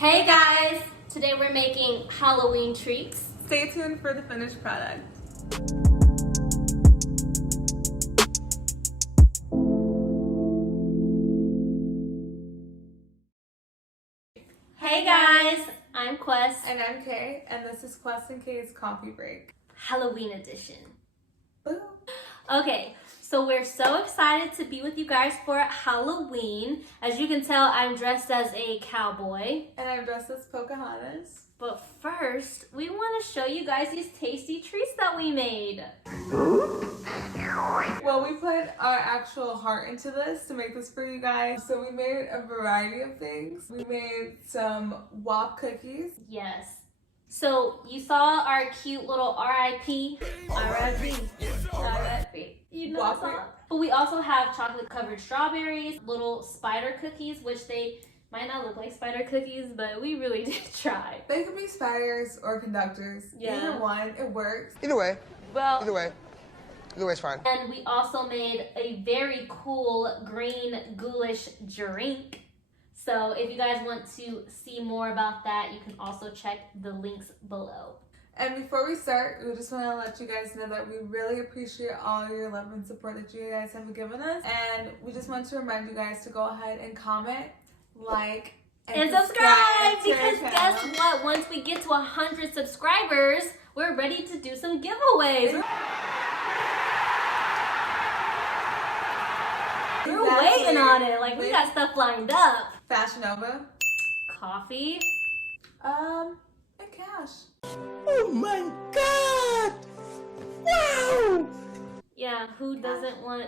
Hey guys! Today we're making Halloween treats. Stay tuned for the finished product. Hey guys! I'm Kwes. And I'm Kay, and this is Kwes and Kay's Coffee Break. Halloween edition. Boom! Okay, so we're so excited to be with you guys for Halloween. As you can tell, I'm dressed as a cowboy. And I'm dressed as Pocahontas. But first, we want to show you guys these tasty treats that we made. Well, we put our actual heart into this to make this for you guys. So we made a variety of things. We made some WAP cookies. Yes. So you saw our cute little R.I.P. R.I.P. R.I.P. You know the song? But we also have chocolate covered strawberries, little spider cookies, which they might not look like spider cookies, but we really did try. They could be spiders or conductors. Yeah. Either one, it works. Either way. Well, Either way's fine. and we also made a very cool green ghoulish drink. So if you guys want to see more about that, you can also check the links below. And before we start, we just want to let you guys know that we really appreciate all your love and support that you guys have given us. And we just want to remind you guys to go ahead and comment, like, And subscribe, to our because guess channel. what? Once we get to 100 subscribers, we're ready to do some giveaways. We're Exactly. waiting on it. Like, we got stuff lined up. Fashion Nova. Coffee. And cash. Oh my god! Wow! Yeah, who doesn't want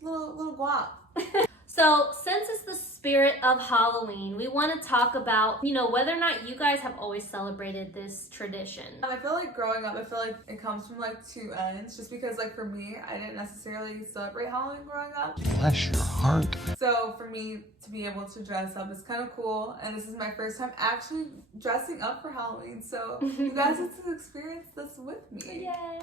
Little guap. So, since it's the spirit of Halloween, we want to talk about, whether or not you guys have always celebrated this tradition. I feel like growing up, I feel like it comes from like two ends. Just because like for me, I didn't necessarily celebrate Halloween growing up. Bless your heart. So for me to be able to dress up is kind of cool. And this is my first time actually dressing up for Halloween. So you guys get to experience this with me. Yay!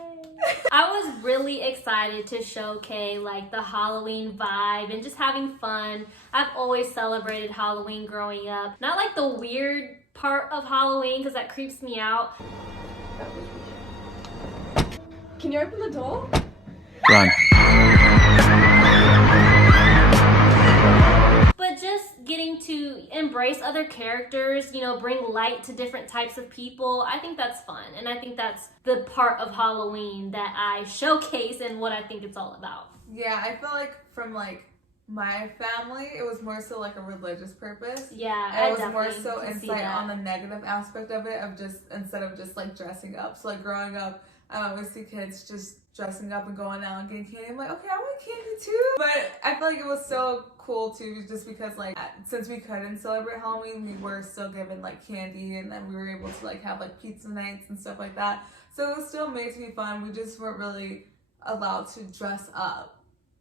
I was really excited to show Kay like the Halloween vibe and just having fun. I've always celebrated Halloween growing up. Not like the weird part of Halloween because that creeps me out. Can you open the door? Run. But just getting to embrace other characters, bring light to different types of people, I think that's fun. And I think that's the part of Halloween that I showcase and what I think it's all about. Yeah, I feel like from like my family, it was more so like a religious purpose. Yeah, And I it was more definitely so can see insight that. on the negative aspect of it, of just instead of just like dressing up. So like growing up, I always see kids just dressing up and going out and getting candy. I'm like, okay, I want candy too. But I feel like it was so cool too, just because like since we couldn't celebrate Halloween, we were still given like candy, and then we were able to like have like pizza nights and stuff like that. So it was still made to be fun. We just weren't really allowed to dress up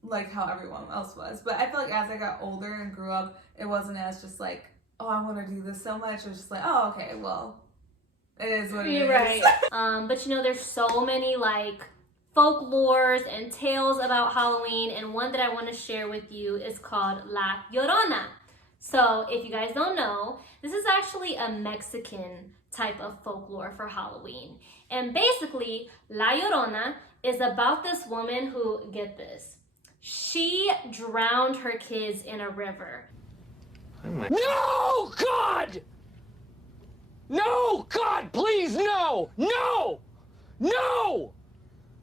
like how everyone else was. But I feel like as I got older and grew up, it wasn't as just like, oh, I want to do this so much. It was just like, oh, okay, well, it is what it is. You're right. But there's so many like folklores and tales about Halloween, and one that I want to share with you is called La Llorona. So if you guys don't know, this is actually a Mexican type of folklore for Halloween. And basically, La Llorona is about this woman who, get this, she drowned her kids in a river. No, God! No, God, please, no! No! No!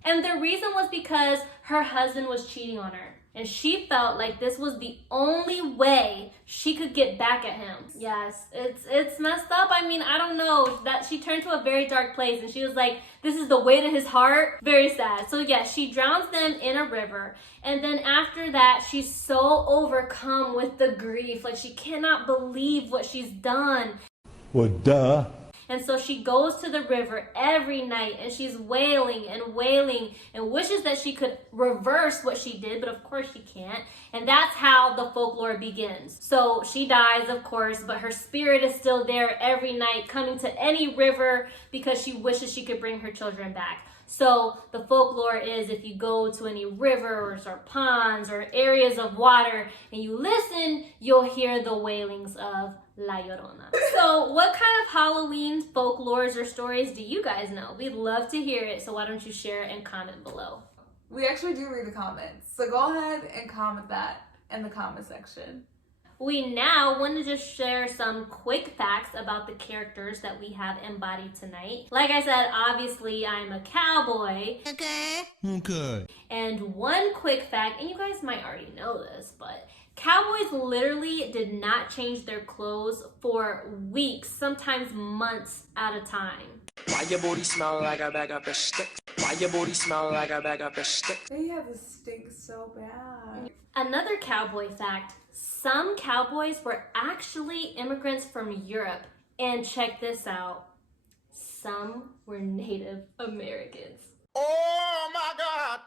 And the reason was because her husband was cheating on her. And she felt like this was the only way she could get back at him. Yes, it's messed up. I mean, I don't know. That she turned to a very dark place, and she was like, this is the weight of his heart. Very sad. So yeah, she drowns them in a river. And then after that, she's so overcome with the grief. Like, she cannot believe what she's done. Well, duh. And so she goes to the river every night, and she's wailing and wishes that she could reverse what she did, but of course she can't. And that's how the folklore begins. So she dies, of course, but her spirit is still there every night, coming to any river because she wishes she could bring her children back. So the folklore is, if you go to any rivers or ponds or areas of water and you listen, you'll hear the wailings of La Llorona. So what kind of Halloween folklores or stories do you guys know? We'd love to hear it, so why don't you share it and comment below. We actually do read the comments, so go ahead and comment that in the comment section. We now want to just share some quick facts about the characters that we have embodied tonight. Like I said, obviously I'm a cowboy. Okay. And one quick fact, and you guys might already know this, but cowboys literally did not change their clothes for weeks, sometimes months at a time. Why your booty smell like a bag of fish sticks? Why your booty smell like a bag of fish sticks? They have the stink so bad. Another cowboy fact, some cowboys were actually immigrants from Europe. And check this out, some were Native Americans. Oh my God!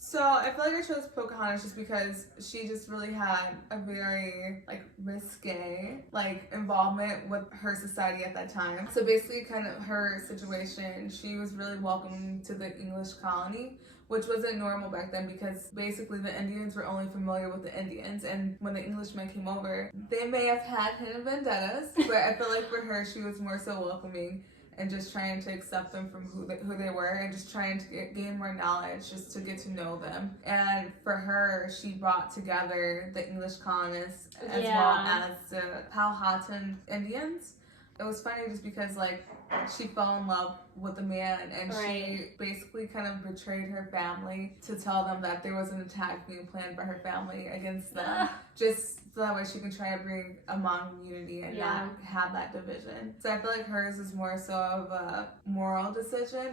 So I feel like I chose Pocahontas just because she just really had a very like risque like involvement with her society at that time. So basically kind of her situation, she was really welcome to the English colony, which wasn't normal back then because basically the Indians were only familiar with the Indians, and when the Englishmen came over, they may have had hidden vendettas, but I feel like for her, she was more so welcoming and just trying to accept them from who they were and just trying to gain more knowledge, just to get to know them. And for her, she brought together the English colonists as well as the Powhatan Indians. It was funny just because like she fell in love with the man, and she basically kind of betrayed her family to tell them that there was an attack being planned by her family against them, just so that way she can try to bring among unity and not have that division. So I feel like hers is more so of a moral decision,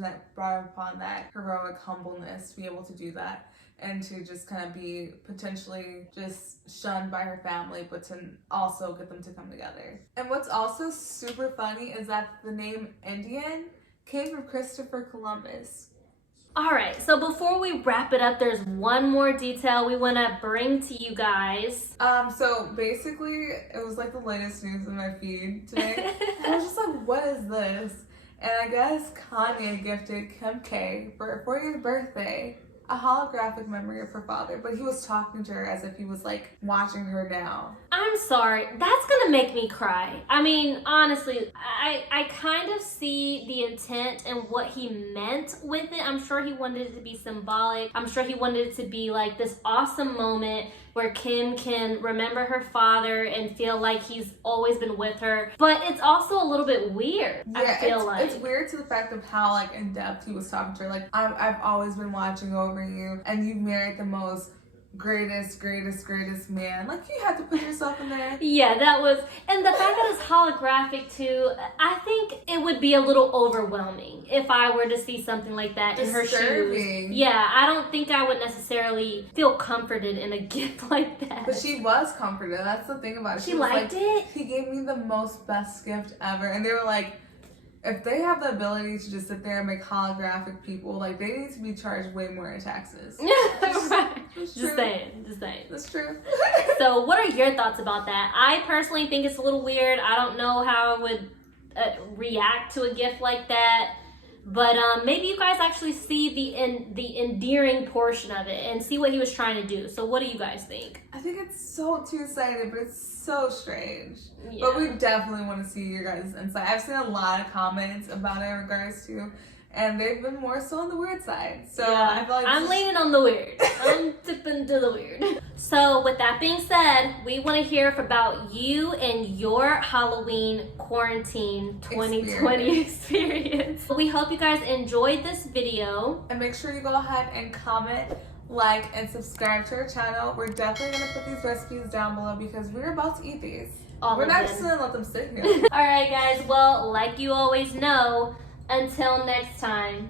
that brought upon that heroic humbleness to be able to do that, and to just kind of be potentially just shunned by her family, but to also get them to come together. And what's also super funny is that the name Indian came from Christopher Columbus. All right, so before we wrap it up, there's one more detail we want to bring to you guys. So basically, it was like the latest news in my feed today. I was just like, what is this? And I guess Kanye gifted Kim K for her 40th birthday a holographic memory of her father, but he was talking to her as if he was like watching her now. I'm sorry, that's gonna make me cry. I mean, honestly, I kind of see the intent and what he meant with it. I'm sure he wanted it to be symbolic. I'm sure he wanted it to be like this awesome moment where Kim can remember her father and feel like he's always been with her. But it's also a little bit weird, I feel like. It's weird to the fact of how like in depth he was talking to her. Like, I've always been watching over you, and you've married the most greatest man. Like, you had to put yourself in there. Yeah, that was, and the fact that it's holographic too, I think it would be a little overwhelming if I were to see something like that in her shoes. Yeah, I don't think I would necessarily feel comforted in a gift like that. But she was comforted. That's the thing about it. She liked it? He gave me the most best gift ever. And they were like, if they have the ability to just sit there and make holographic people, like, they need to be charged way more in taxes. Right. Just saying. That's true. So what are your thoughts about that? I personally think it's a little weird. I don't know how I would react to a gift like that. But maybe you guys actually see the endearing portion of it and see what he was trying to do. So what do you guys think? I think it's so two-sided, but it's so strange. Yeah. But we definitely want to see your guys' insight. I've seen a lot of comments about it in regards to, and they've been more so on the weird side. So yeah, I feel like I'm leaning on the weird. I'm tipping to the weird. So with that being said, we want to hear about you and your Halloween quarantine 2020 experience. We hope you guys enjoyed this video. And make sure you go ahead and comment, like, and subscribe to our channel. We're definitely going to put these recipes down below because we're about to eat these. We're not just going to let them sit here. Alright guys, well, like you always know, until next time.